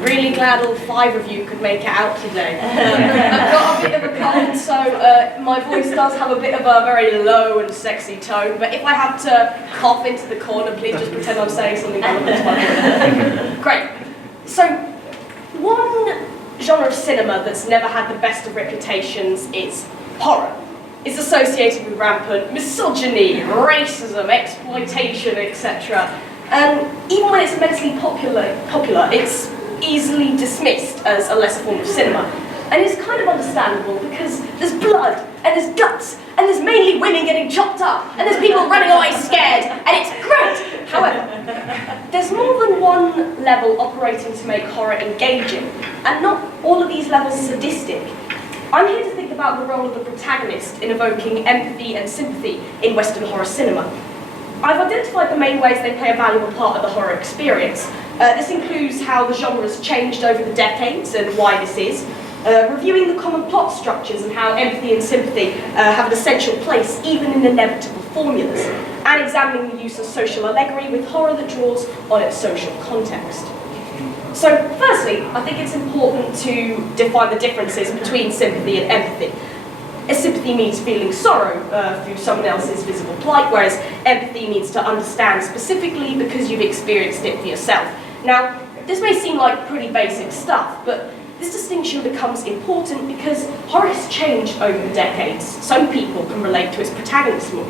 Really glad all 5 of you could make it out today. I've got a bit of a cold, so my voice does have a bit of a very low and sexy tone, but if I have to cough into the corner, please just pretend I'm saying something relevant. Great. So, one genre of cinema that's never had the best of reputations is horror. It's associated with rampant misogyny, racism, exploitation, etc. And even when it's immensely popular, it's easily dismissed as a lesser form of cinema. And it's kind of understandable because there's blood, and there's guts, and there's mainly women getting chopped up, and there's people running away scared, and it's great! However, there's more than one level operating to make horror engaging, and not all of these levels are sadistic. I'm here to think about the role of the protagonist in evoking empathy and sympathy in Western horror cinema. I've identified the main ways they play a valuable part of the horror experience. This includes how the genre has changed over the decades and why this is, reviewing the common plot structures and how empathy and sympathy have an essential place even in inevitable formulas, and examining the use of social allegory with horror that draws on its social context. So, firstly, I think it's important to define the differences between sympathy and empathy. Sympathy means feeling sorrow through someone else's visible plight, whereas empathy means to understand specifically because you've experienced it for yourself. Now, this may seem like pretty basic stuff, but this distinction becomes important because horror has changed over the decades. Some people can relate to its protagonist more.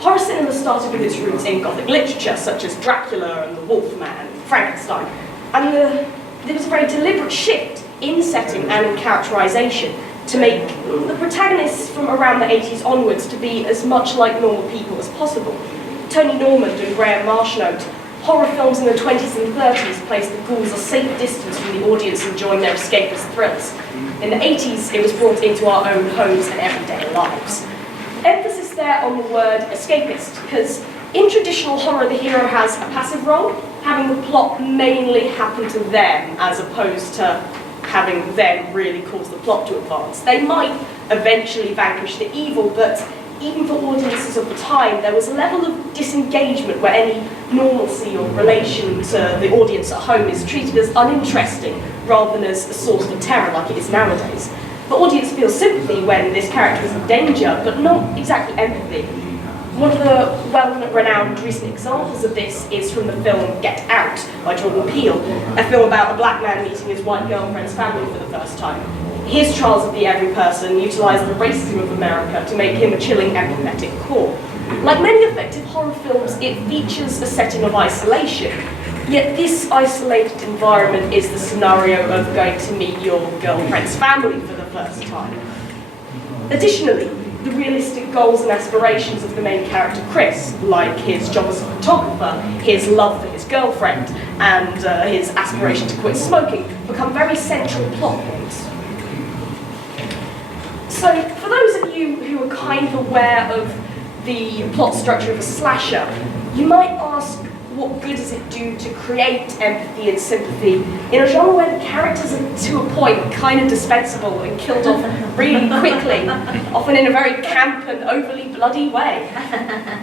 Horror cinema started with its roots in Gothic literature, such as Dracula and the Wolfman, Frankenstein, and there was a very deliberate shift in setting and in characterization to make the protagonists from around the 80s onwards to be as much like normal people as possible. Tony Normand and Graham Marsh note, horror films in the 20s and 30s placed the ghouls a safe distance from the audience enjoying their escapist thrills. In the 80s, it was brought into our own homes and everyday lives. Emphasis there on the word escapist, because in traditional horror, the hero has a passive role, having the plot mainly happen to them, as opposed to having them really cause the plot to advance. They might eventually vanquish the evil, but even for audiences of the time, there was a level of disengagement where any normalcy or relation to the audience at home is treated as uninteresting rather than as a source of terror like it is nowadays. The audience feels sympathy when this character is in danger, but not exactly empathy. One of the well-renowned recent examples of this is from the film Get Out by Jordan Peele, a film about a black man meeting his white girlfriend's family for the first time. His trials of the every person utilise the racism of America to make him a chilling, empathetic core. Like many effective horror films, it features a setting of isolation, yet this isolated environment is the scenario of going to meet your girlfriend's family for the first time. Additionally, the realistic goals and aspirations of the main character Chris, like his job as a photographer, his love for his girlfriend, and his aspiration to quit smoking, become very central plot points. So, for those of you who are kind of aware of the plot structure of a slasher, you might ask, what good does it do to create empathy and sympathy in a genre where the characters are, to a point, kind of dispensable and killed off really quickly, often in a very camp and overly bloody way?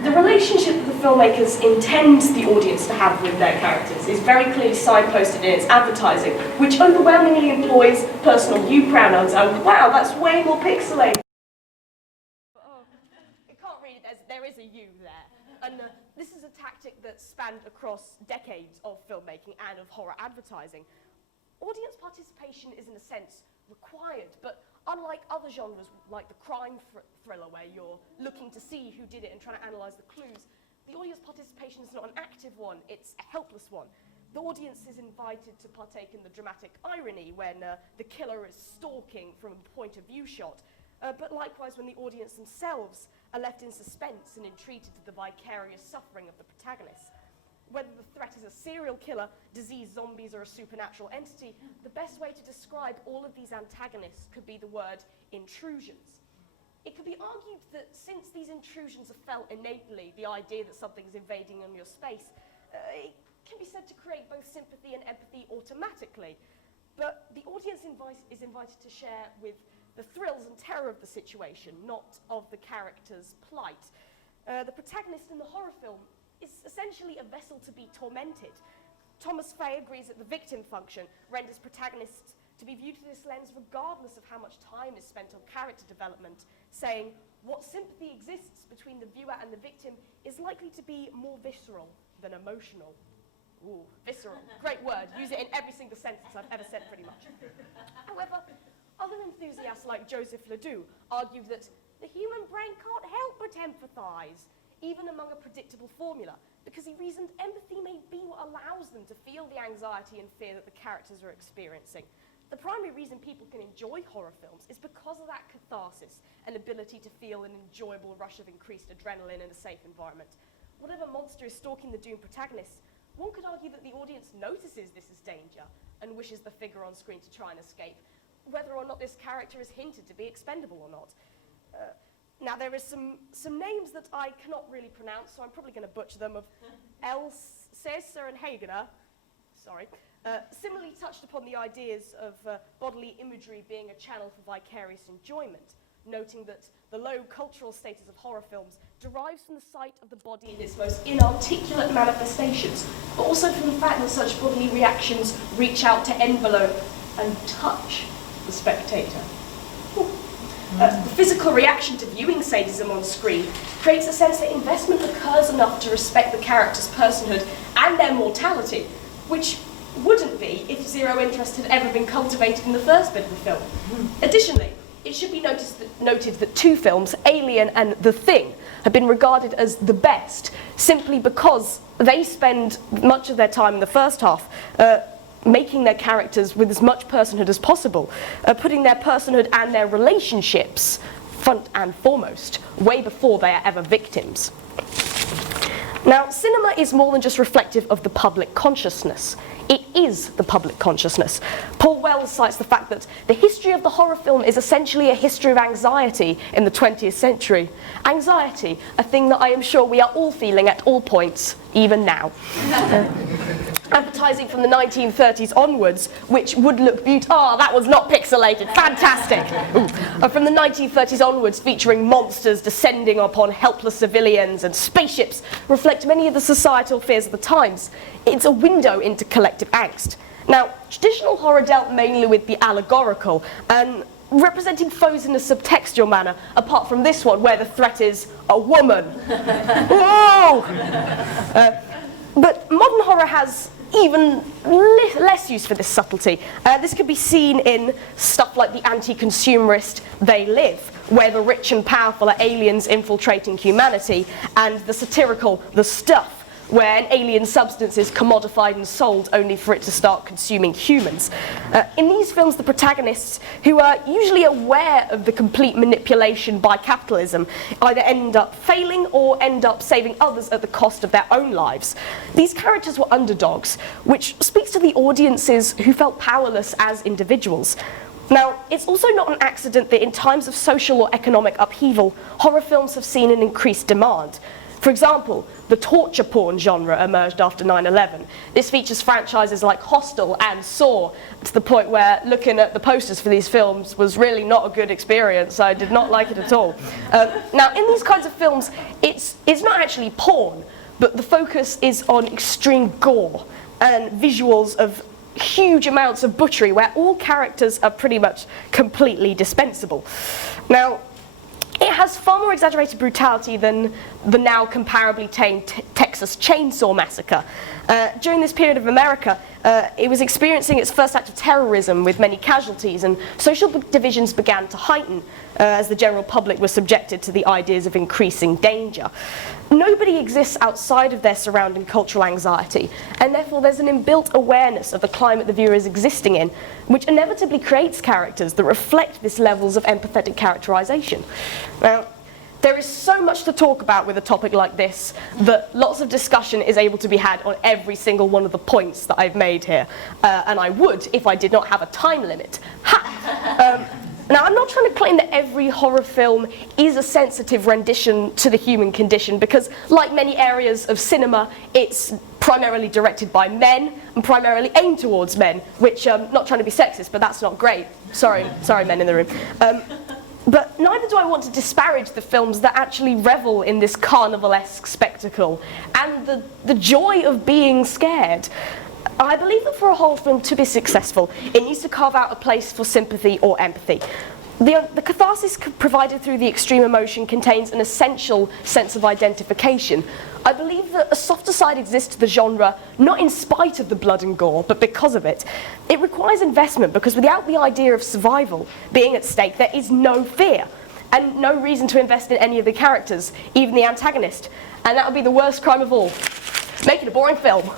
The relationship that the filmmakers intend the audience to have with their characters is very clearly signposted in its advertising, which overwhelmingly employs personal you pronouns, and wow, that's way more pixelated. Oh, I can't read it, there is a you there. And this is a tactic that spanned across decades of filmmaking and of horror advertising. Audience participation is, in a sense, required, but unlike other genres like the crime thriller, where you're looking to see who did it and trying to analyse the clues, the audience participation is not an active one, it's a helpless one. The audience is invited to partake in the dramatic irony when the killer is stalking from a point of view shot, but likewise when the audience themselves are left in suspense and entreated to the vicarious suffering of the protagonists. Whether the threat is a serial killer, disease, zombies, or a supernatural entity, the best way to describe all of these antagonists could be the word intrusions. It could be argued that since these intrusions are felt innately, the idea that something is invading on your space, it can be said to create both sympathy and empathy automatically. But the audience is invited to share with the thrills and terror of the situation, not of the character's plight. The protagonist in the horror film is essentially a vessel to be tormented. Thomas Fay agrees that the victim function renders protagonists to be viewed through this lens regardless of how much time is spent on character development, saying, what sympathy exists between the viewer and the victim is likely to be more visceral than emotional. Ooh, visceral, great word. Use it in every single sentence I've ever said, pretty much. However, other enthusiasts like Joseph Ledoux argue that the human brain can't help but empathise, even among a predictable formula, because he reasoned empathy may be what allows them to feel the anxiety and fear that the characters are experiencing. The primary reason people can enjoy horror films is because of that catharsis and ability to feel an enjoyable rush of increased adrenaline in a safe environment. Whatever monster is stalking the doomed protagonists, one could argue that the audience notices this as danger and wishes the figure on screen to try and escape, whether or not this character is hinted to be expendable or not. Now, there is some names that I cannot really pronounce, so I'm probably going to butcher them, of Elsesser and Hagener, sorry, similarly touched upon the ideas of bodily imagery being a channel for vicarious enjoyment, noting that the low cultural status of horror films derives from the sight of the body in its most inarticulate manifestations, but also from the fact that such bodily reactions reach out to envelope and touch the spectator. The physical reaction to viewing sadism on screen creates a sense that investment occurs enough to respect the character's personhood and their mortality, which wouldn't be if zero interest had ever been cultivated in the first bit of the film. Additionally, it should be noted that two films, Alien and The Thing, have been regarded as the best simply because they spend much of their time in the first half making their characters with as much personhood as possible, putting their personhood and their relationships front and foremost, way before they are ever victims. Now, cinema is more than just reflective of the public consciousness. It is the public consciousness. Paul Wells cites the fact that the history of the horror film is essentially a history of anxiety in the 20th century. Anxiety, a thing that I am sure we are all feeling at all points, even now. Advertising from the 1930s onwards, which would look beautiful. Oh, that was not pixelated. Fantastic. From the 1930s onwards, featuring monsters descending upon helpless civilians and spaceships, reflect many of the societal fears of the times. It's a window into collective angst. Now, traditional horror dealt mainly with the allegorical and representing foes in a subtextual manner, apart from this one, where the threat is a woman. Whoa! But modern horror has even less use for this subtlety. This could be seen in stuff like the anti-consumerist They Live, where the rich and powerful are aliens infiltrating humanity, and the satirical The Stuff, where an alien substance is commodified and sold only for it to start consuming humans. In these films, the protagonists, who are usually aware of the complete manipulation by capitalism, either end up failing or end up saving others at the cost of their own lives. These characters were underdogs, which speaks to the audiences who felt powerless as individuals. Now, it's also not an accident that in times of social or economic upheaval, horror films have seen an increased demand. For example, the torture porn genre emerged after 9/11. This features franchises like Hostel and Saw, to the point where looking at the posters for these films was really not a good experience. I did not like it at all. Now, in these kinds of films, it's not actually porn, but the focus is on extreme gore and visuals of huge amounts of butchery, where all characters are pretty much completely dispensable. Now, it has far more exaggerated brutality than the now comparably tame Texas Chainsaw Massacre. During this period of America, it was experiencing its first act of terrorism with many casualties, and social divisions began to heighten as the general public was subjected to the ideas of increasing danger. Nobody exists outside of their surrounding cultural anxiety, and therefore there's an inbuilt awareness of the climate the viewer is existing in, which inevitably creates characters that reflect these levels of empathetic characterization. Now, there is so much to talk about with a topic like this that lots of discussion is able to be had on every single one of the points that I've made here, and I would if I did not have a time limit. Now, I'm not trying to claim that every horror film is a sensitive rendition to the human condition, because like many areas of cinema, it's primarily directed by men and primarily aimed towards men, which, not trying to be sexist, but that's not great. Sorry men in the room. But neither do I want to disparage the films that actually revel in this carnivalesque spectacle and the joy of being scared. I believe that for a horror film to be successful, it needs to carve out a place for sympathy or empathy. The catharsis provided through the extreme emotion contains an essential sense of identification. I believe that a softer side exists to the genre, not in spite of the blood and gore, but because of it. It requires investment because without the idea of survival being at stake, there is no fear and no reason to invest in any of the characters, even the antagonist. And that would be the worst crime of all, making a boring film.